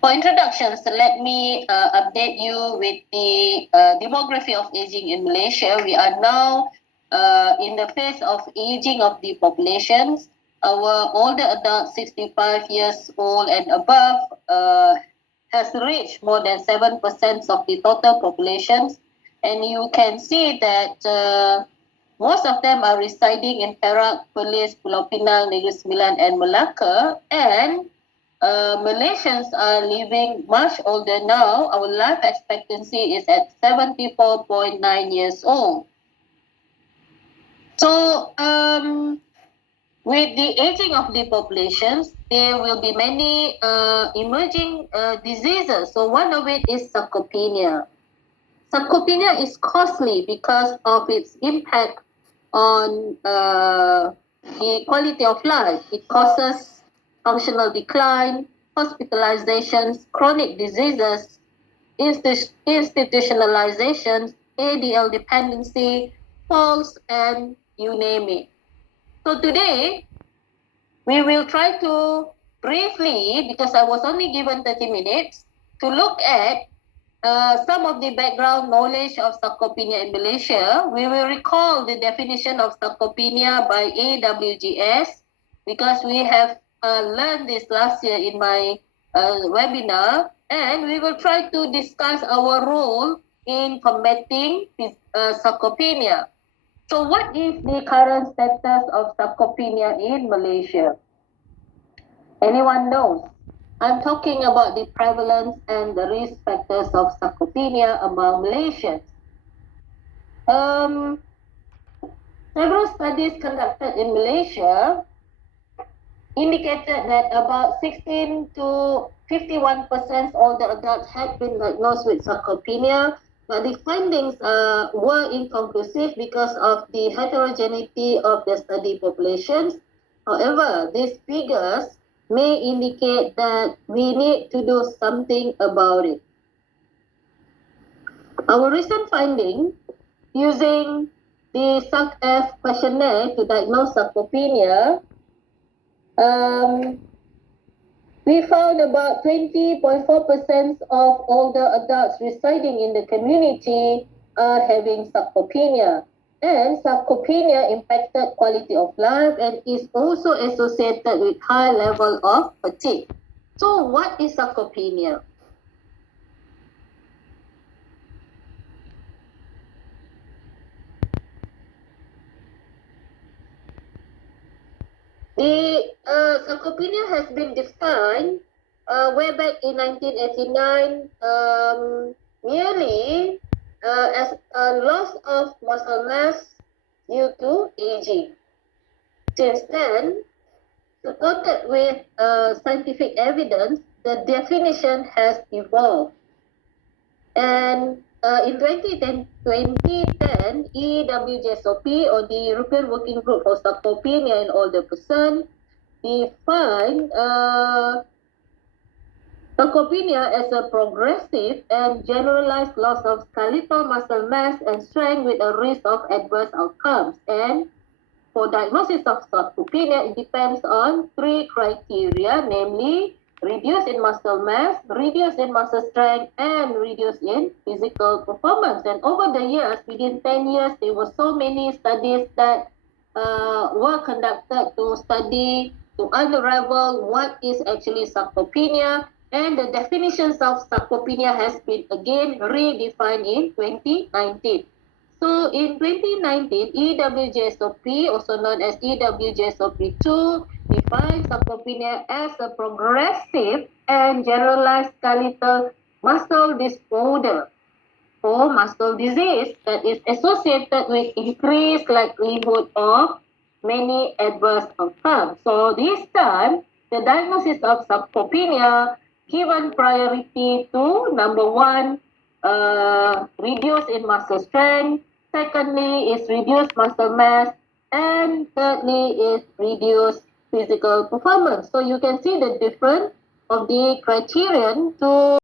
For introductions, let me update you with the demography of aging in Malaysia. We are now in the phase of aging of the populations. Our older adults, 65 years old and above, has reached more than 7% of the total populations. And you can see that most of them are residing in Perak, Perlis, Pulau Pinang, Negeri Sembilan, and Melaka. And Malaysians are living much older now. Our life expectancy is at 74.9 years old. So, with the aging of the populations, there will be many emerging diseases. So, one of it is sarcopenia. Sarcopenia is costly because of its impact on the quality of life. It causes functional decline, hospitalizations, chronic diseases, institutionalizations, ADL dependency, falls, and you name it. So today, we will try to briefly, because I was only given 30 minutes, to look at some of the background knowledge of sarcopenia in Malaysia. We will recall the definition of sarcopenia by AWGS because we have learned this last year in my webinar, and we will try to discuss our role in combating sarcopenia. So what is the current status of sarcopenia in Malaysia? Anyone knows? I'm talking about the prevalence and the risk factors of sarcopenia among Malaysians. Several studies conducted in Malaysia indicated that about 16 to 51% older adults had been diagnosed with sarcopenia, but the findings were inconclusive because of the heterogeneity of the study populations. However, these figures may indicate that we need to do something about it. Our recent finding using the SARC-F questionnaire to diagnose sarcopenia, we found about 20.4% of older adults residing in the community are having sarcopenia. And sarcopenia impacted quality of life and is also associated with high level of fatigue. So what is sarcopenia? The sarcopenia has been defined way back in 1989 merely as a loss of muscle mass due to aging. Since then, supported with scientific evidence, the definition has evolved. And in 2010, EWGSOP, or the European Working Group for Sarcopenia in Older Person, defined sarcopenia as a progressive and generalized loss of skeletal muscle mass and strength with a risk of adverse outcomes. And for diagnosis of sarcopenia, it depends on three criteria, namely reduce in muscle mass, reduce in muscle strength, and reduce in physical performance. And over the years, within 10 years, there were so many studies that were conducted to study, to unravel what is actually sarcopenia. And the definitions of sarcopenia has been again redefined in 2019. So in 2019, EWGSOP, also known as EWGSOP2, defines sarcopenia as a progressive and generalized skeletal muscle disorder or muscle disease that is associated with increased likelihood of many adverse outcomes. So this time, the diagnosis of sarcopenia given priority to number one, reduce in muscle strength. Secondly is reduced muscle mass. And thirdly is reduced physical performance. So you can see the difference of the criterion to